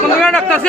কোন আপনারে ডাকতেছি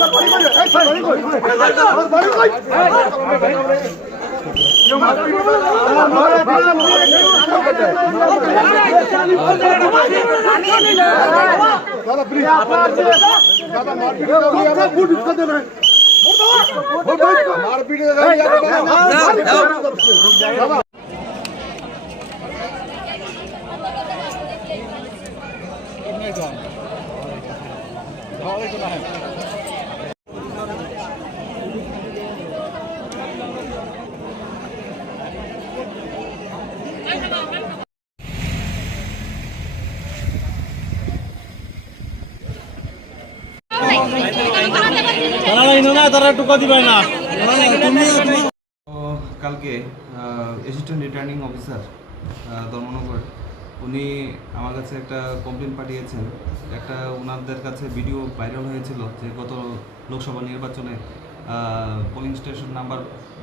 তারা লাইন না তারা টুকা দিবাই কালকে অ্যাসিস্ট্যান্ট রিটার্নিং অফিসার ধর্মনগর, উনি আমার কাছে একটা কমপ্লেন পাঠিয়েছেন। একটা ওনাদের কাছে ভিডিও ভাইরাল হয়েছিল যে গত লোকসভা নির্বাচনে পোলিং স্টেশন নাম্বার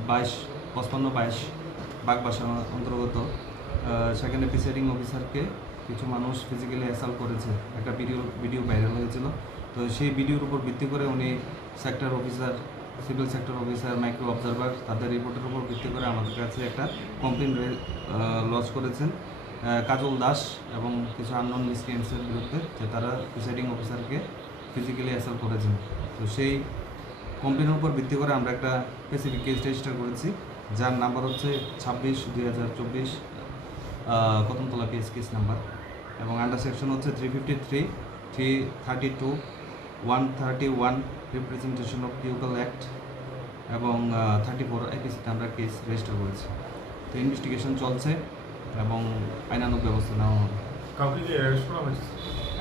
বাইশ, পঁচপান্ন বাইশ, বাগবাসা অন্তর্গত। সেখানে প্রিসাইডিং অফিসারকে কিছু মানুষ ফিজিক্যালি অ্যাসাল্ট করেছে। একটা ভিডিও ভিডিও ভাইরাল হয়েছিল। তো সেই ভিডিওর উপর ভিত্তি করে উনি sector officer civil sector officer micro observer তাদের রিপোর্টের উপর ভিত্তি করে আমাদের কাছে একটা কমপ্লেন লঞ্চ করেছেন। কাজল দাস এবং কিছু আননোন মিসক্রিয়েন্সের বিরুদ্ধে যে তারা প্রিসাইডিং অফিসারকে ফিজিক্যালি অ্যাসাল্ট করেছেন। তো সেই কমপ্লেনের উপর ভিত্তি করে আমরা একটা স্পেসিফিক কেস রেজিস্টার করেছি। যার নাম্বার হচ্ছে ছাব্বিশ দুই হাজার চব্বিশ। কদমতলা পিএস কেস নাম্বার এবং আন্ডার সেকশন হচ্ছে three fifty three three thirty two one thirty one representation of people act এবং থার্টি ফোর আইপিসিতে আমরা কেস রেজিস্টার করেছি। তো ইনভেস্টিগেশন চলছে এবং আইনানুগ ব্যবস্থা নেওয়া হবে। কাউকে কি অ্যারেস্ট করা হয়েছে?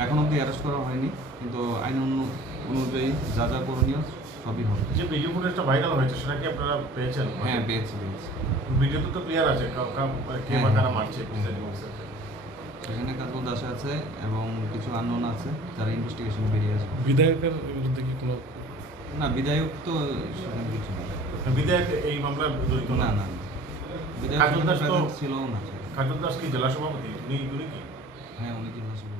এখন অবধি অ্যারেস্ট করা হয়নি কিন্তু আইন অনু- অনুযায়ী যা যা করণীয় সবই হবে। যে ভিডিও ফুটেজটা ভাইরাল হয়েছে সেটা কি আপনারা পেয়েছেন? হ্যাঁ পেয়েছি পেয়েছি। ভিডিওতে তো ক্লিয়ার আছে কাউ- কে বা হ্যাঁ। কারা মারছে। সেখানে কাজল দাস আছে এবং কিছু আননোন আছে যারা ইনভেস্টিগেশন বেরিয়ে আসবে। বিধায়কের বিরুদ্ধে কি কোনো না বিধায়ক তো সেখানে কিছু না। বিধায়ক এই মামলায় জড়িত না? না। বিধায়ক ছিল না। কাজল দাস কি জেলা সভাপতি? উনি উনি কি? হ্যাঁ উনি জেলা সভাপতি।